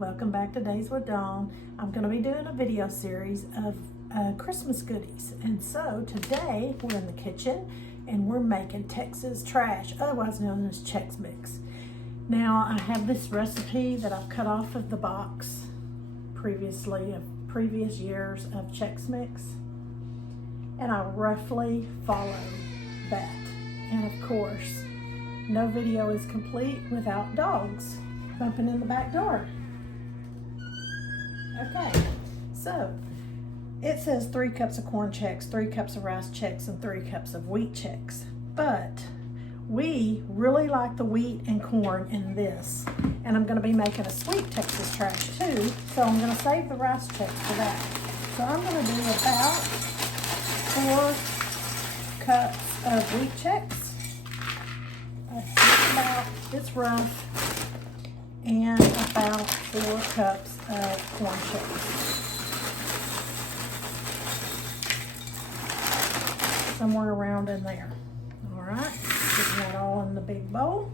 welcome back to Days with Dawn. I'm going to be doing a video series of Christmas goodies, and so today we're in the kitchen and we're making Texas Trash, otherwise known as Chex Mix. Now I have this recipe that I've cut off of the box previously of previous years of Chex Mix, and I roughly follow that. And of course, no video is complete without dogs bumping in the back door. Okay, so it says 3 cups of corn Chex, 3 cups of rice Chex, and 3 cups of wheat Chex. But we really like the wheat and corn in this. And I'm gonna be making a sweet Texas Trash too, so I'm gonna save the rice Chex for that. So I'm gonna do about 4 cups of wheat Chex. It's rough. And about 4 cups of corn Chex. Somewhere around in there. All right, put that all in the big bowl.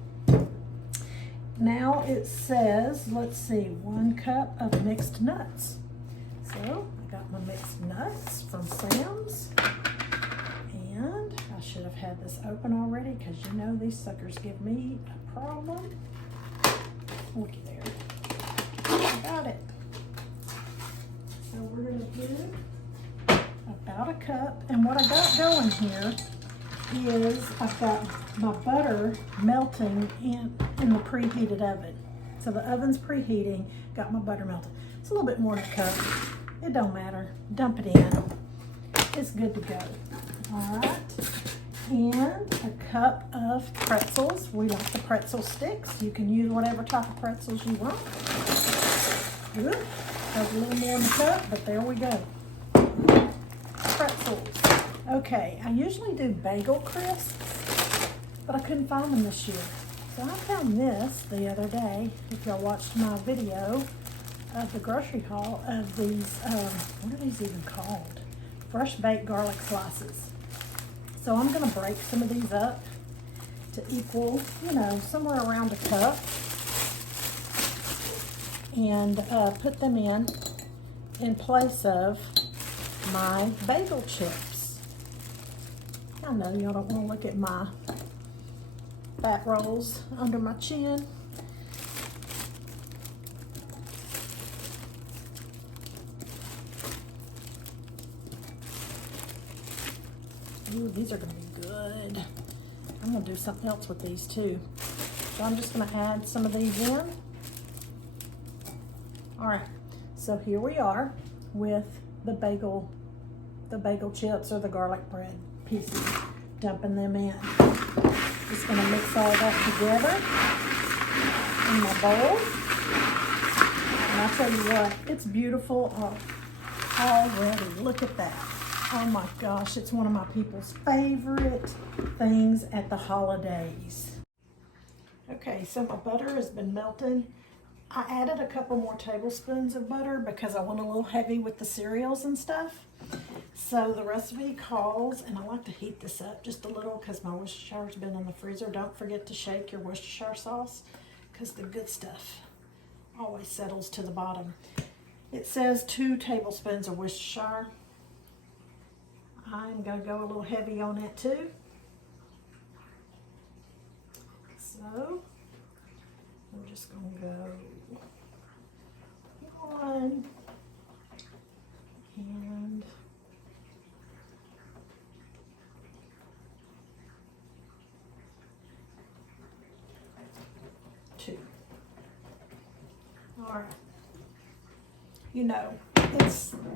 Now it says, let's see, 1 cup of mixed nuts. So I got my mixed nuts from Sam's. And I should have had this open already because you know these suckers give me a problem. Looky there. I got it. So we're going to do about a cup. And what I got going here is I've got my butter melting in the preheated oven. So the oven's preheating, got my butter melted. It's a little bit more than a cup. It don't matter. Dump it in. It's good to go. All right. And a cup of pretzels. We like the pretzel sticks. You can use whatever type of pretzels you want. Good. That's a little more in the cup, but there we go. Pretzels. Okay, I usually do bagel crisps, but I couldn't find them this year. So I found this the other day, if y'all watched my video of the grocery haul of these, what are these even called? Fresh baked garlic slices. So I'm gonna break some of these up to equal, you know, somewhere around a cup, and put them in place of my bagel chips. I know y'all don't want to look at my fat rolls under my chin. Ooh, these are going to be good. I'm going to do something else with these too. So I'm just going to add some of these in. All right, so here we are with the bagel chips or the garlic bread pieces, dumping them in. Just going to mix all that together in my bowl. And I'll tell you what, it's beautiful already. Look at that. Oh my gosh, it's one of my people's favorite things at the holidays. Okay, so my butter has been melted. I added a couple more tablespoons of butter because I went a little heavy with the cereals and stuff. So the recipe calls, and I like to heat this up just a little because my Worcestershire has been in the freezer. Don't forget to shake your Worcestershire sauce because the good stuff always settles to the bottom. It says 2 tablespoons of Worcestershire. I'm going to go a little heavy on it too. So I'm just going to go 1 and 2. All right. You know,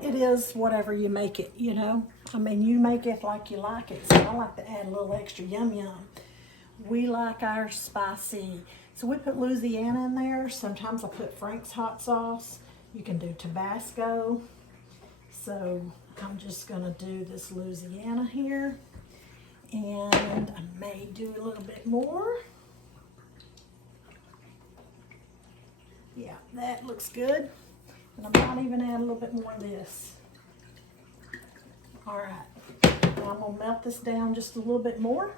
it is whatever you make it, you know. I mean, you make it like you like it. So I like to add a little extra yum yum. We like ours spicy. So we put Louisiana in there. Sometimes I put Frank's hot sauce. You can do Tabasco. So I'm just gonna do this Louisiana here. And I may do a little bit more. Yeah, that looks good. And I might even add a little bit more of this. All right, now I'm gonna melt this down just a little bit more,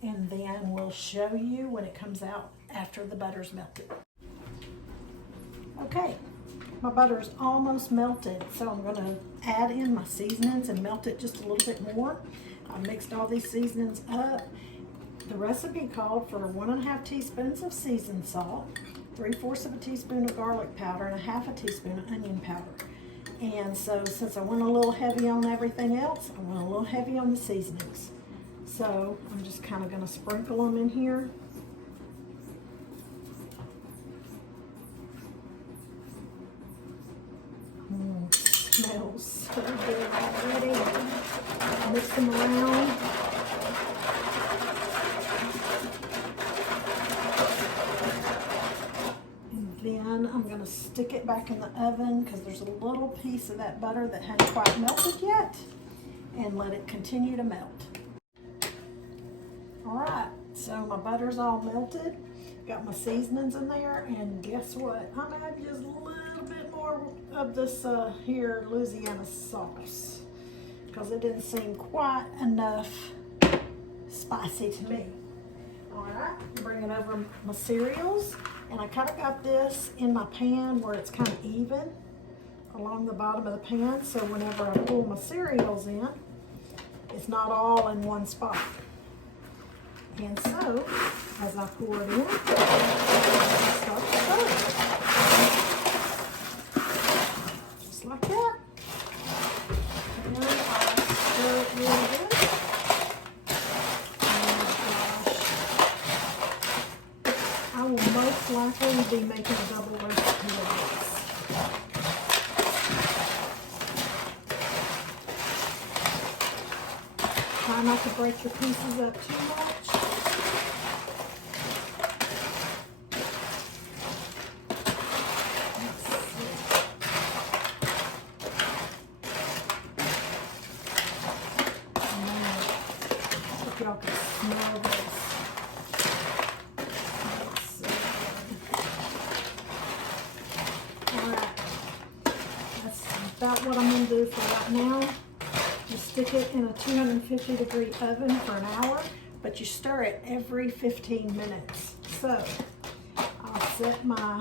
and then we'll show you when it comes out after the butter's melted. Okay, my butter is almost melted, so I'm gonna add in my seasonings and melt it just a little bit more. I mixed all these seasonings up. The recipe called for 1½ teaspoons of seasoned salt, 3/4 of a teaspoon of garlic powder, and 1/2 teaspoon of onion powder. And so since I went a little heavy on everything else, I went a little heavy on the seasonings. So I'm just kind of gonna sprinkle them in here. Smells so good already. Mix them around. And then I'm going to stick it back in the oven because there's a little piece of that butter that hadn't quite melted yet, and let it continue to melt. All right, so my butter's all melted. Got my seasonings in there, and guess what? I'm gonna add just a little bit more of this here Louisiana sauce because it didn't seem quite enough spicy to me. All right, bring it over my cereals, and I kind of got this in my pan where it's kind of even along the bottom of the pan, so whenever I pull my cereals in, it's not all in one spot. And so, as I pour it in, I start stirring. Just like that. And I stir it really good. Oh gosh. I will most likely be making a double recipe of this. Try not to break your pieces up too much. Y'all can smell this. Alright, that's about what I'm going to do for right now. Just stick it in a 250-degree oven for an hour, but you stir it every 15 minutes. So, I'll set my,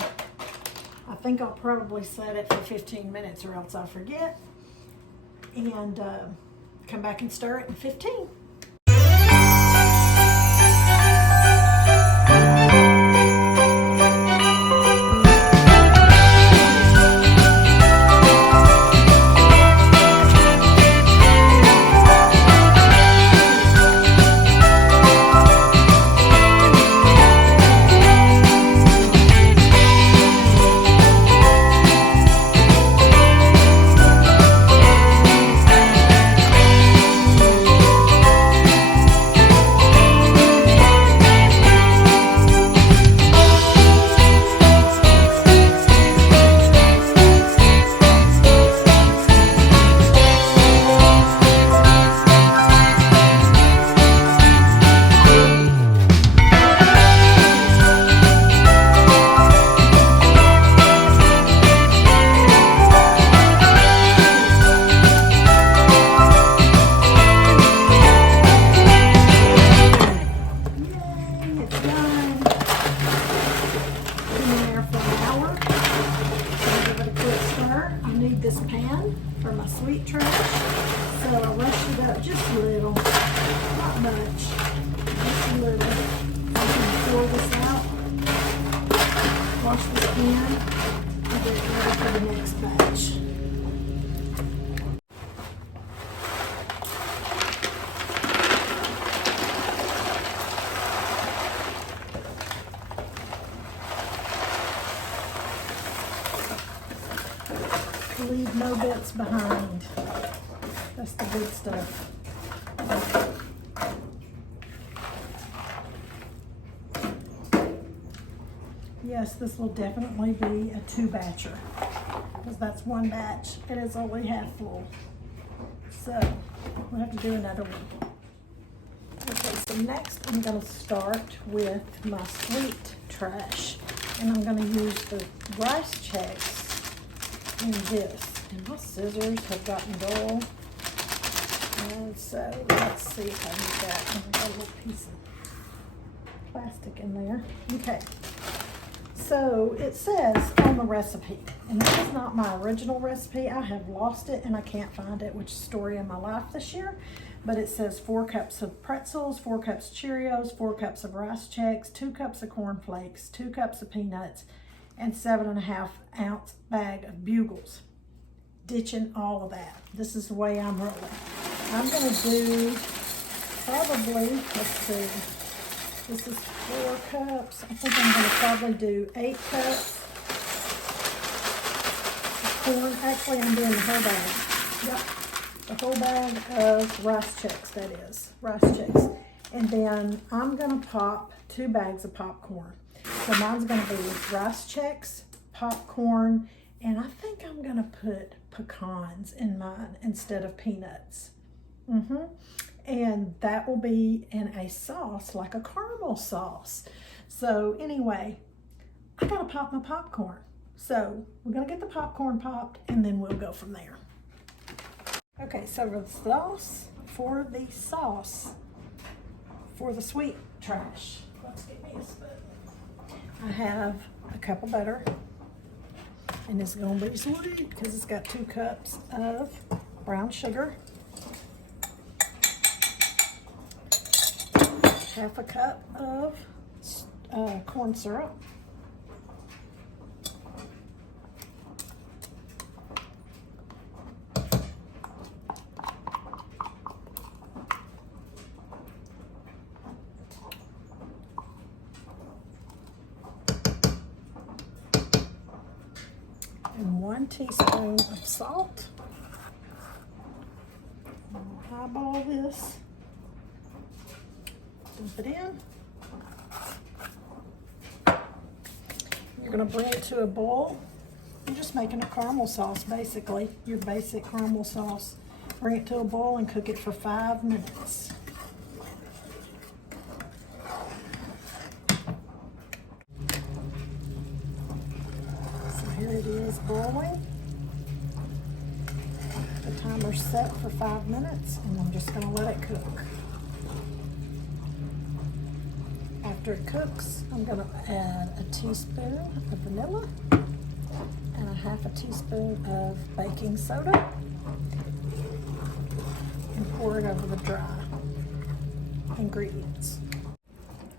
I think I'll probably set it for 15 minutes or else I'll forget. And come back and stir it in 15. This pan for my sweet trash, so I rushed it up just a little, not much, just a little. I'm going to pour this out, wash this pan, and get it ready for the next batch. Leave no bits behind. That's the good stuff. Yes, this will definitely be a 2-batcher because that's one batch. It is only half full. So we'll have to do another one. Okay, so next I'm going to start with my sweet trash, and I'm going to use the rice checks in this. And my scissors have gotten dull. And so let's see if I can get that. I've got a little piece of plastic in there. Okay. So it says on the recipe, and this is not my original recipe. I have lost it and I can't find it, which is story of my life this year. But it says 4 cups of pretzels, 4 cups Cheerios, 4 cups of rice Chex, 2 cups of corn flakes, 2 cups of peanuts, and 7.5 ounce bag of Bugles. Ditching all of that. This is the way I'm rolling. I'm gonna do probably, let's see, this is 4 cups. I think I'm gonna probably do 8 cups of corn. Actually, I'm doing the whole bag. Yep, the whole bag of rice Chex, that is, rice Chex. And then I'm gonna pop 2 bags of popcorn. So mine's gonna be rice Chex, popcorn, and I think I'm gonna put pecans in mine instead of peanuts. And that will be in a sauce, like a caramel sauce. So anyway, I gotta pop my popcorn. So we're gonna get the popcorn popped and then we'll go from there. Okay, so for the sauce for the sweet trash, let's get me a spoon. I have a cup of butter, and it's gonna be sweet because it's got 2 cups of brown sugar, half a cup of corn syrup, and 1 teaspoon of salt. I'll eyeball this, dump it in. You're gonna bring it to a boil. You're just making a caramel sauce, basically, your basic caramel sauce. Bring it to a boil and cook it for 5 minutes. Here it is boiling. The timer's set for 5 minutes, and I'm just gonna let it cook. After it cooks, I'm gonna add a teaspoon of vanilla and a half a teaspoon of baking soda and pour it over the dry ingredients.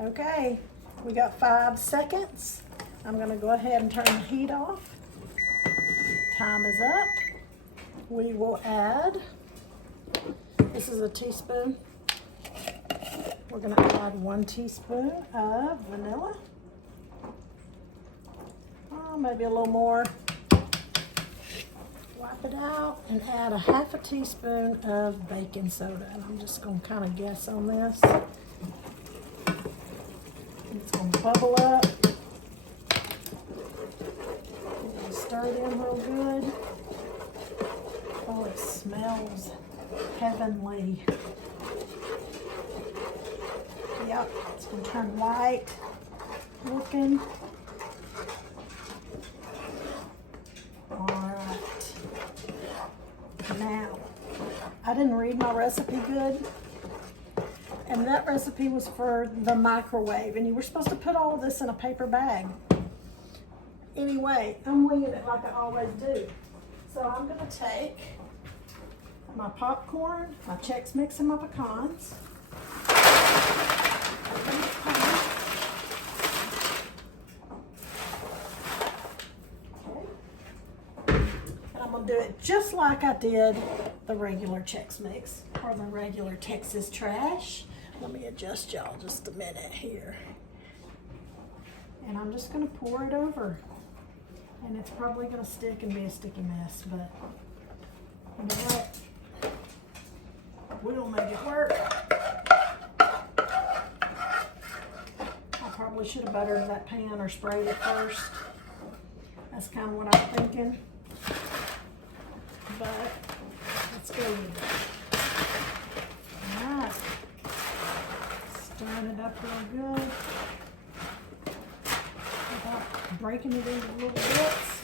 Okay, we got 5 seconds. I'm gonna go ahead and turn the heat off. Time is up. We will add, this is a teaspoon. We're gonna add 1 teaspoon of vanilla. Oh, maybe a little more. Wipe it out and add a half a teaspoon of baking soda. And I'm just gonna kind of guess on this. It's gonna bubble up. Stir it in real good. Oh, it smells heavenly. Yep, it's gonna turn white looking. All right. Now, I didn't read my recipe good. And that recipe was for the microwave. And you were supposed to put all of this in a paper bag. Anyway, I'm winging it like I always do. So I'm gonna take my popcorn, my Chex Mix, and my pecans. Okay. And I'm gonna do it just like I did the regular Chex Mix or the regular Texas Trash. Let me adjust y'all just a minute here. And I'm just gonna pour it over. And it's probably gonna stick and be a sticky mess, but you know what? We'll make it work. I probably should have buttered that pan or sprayed it first. That's kind of what I'm thinking. But let's go with it. All right. Stirring it up real good. Without breaking it into little bits.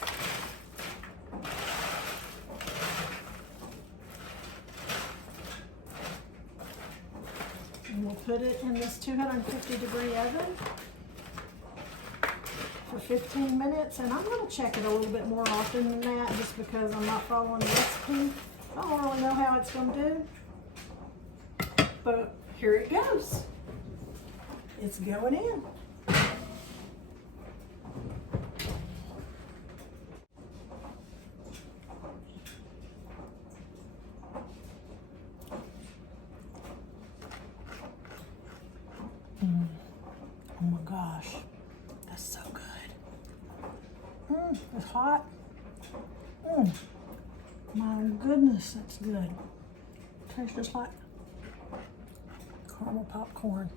And we'll put it in this 250-degree oven for 15 minutes, and I'm going to check it a little bit more often than that just because I'm not following the recipe. I don't really know how it's going to do, but here it goes. It's going in. Oh my gosh, that's so good. It's hot. My goodness, that's good. Tastes just like caramel popcorn.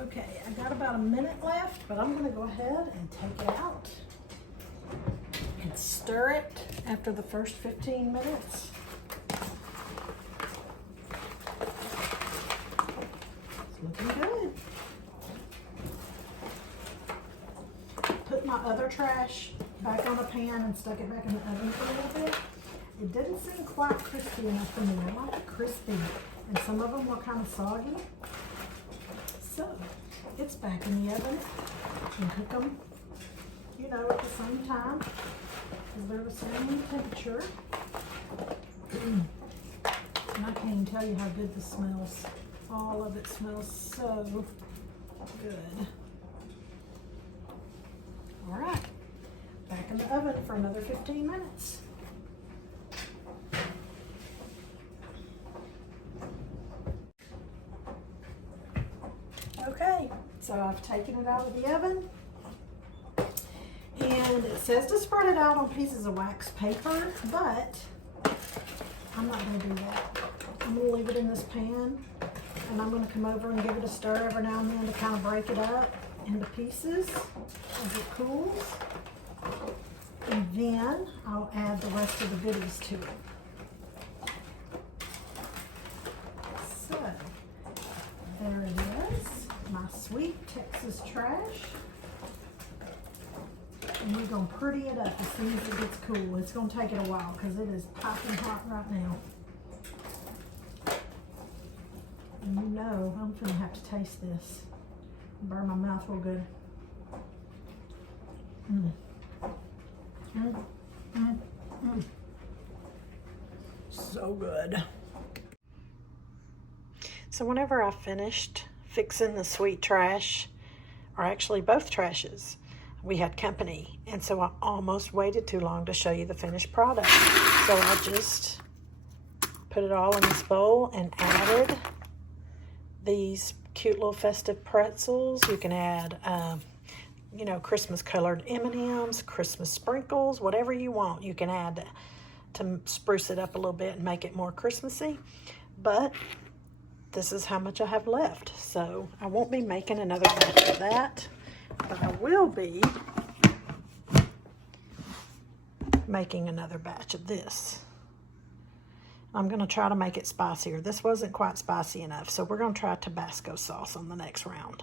Okay, I got about a minute left, but I'm gonna go ahead and take it out and stir it after the first 15 minutes. Looking good. Put my other trash back on the pan and stuck it back in the oven for a little bit. It didn't seem quite crispy enough for me. I like it crispy, and some of them were kind of soggy. So it's back in the oven. You can cook them, you know, at the same time because they're the same temperature. And I can't even tell you how good this smells. All of it smells so good. All right, back in the oven for another 15 minutes. Okay, so I've taken it out of the oven, and it says to spread it out on pieces of wax paper, but I'm not going to do that. I'm going to leave it in this pan, and I'm going to come over and give it a stir every now and then to kind of break it up into pieces as it cools. And then I'll add the rest of the goodies to it. So, there it is, my sweet Texas trash. And we're going to pretty it up as soon as it gets cool. It's going to take it a while because it is piping hot right now. And you know I'm gonna have to taste this. Burn my mouth real good. So good. So whenever I finished fixing the sweet trash, or actually both trashes, we had company, and so I almost waited too long to show you the finished product. So I just put it all in this bowl and added these cute little festive pretzels. You can add, you know, Christmas colored M&Ms, Christmas sprinkles, whatever you want. You can add to spruce it up a little bit and make it more Christmassy. But this is how much I have left. So I won't be making another batch of that, but I will be making another batch of this. I'm going to try to make it spicier. This wasn't quite spicy enough, so we're going to try Tabasco sauce on the next round.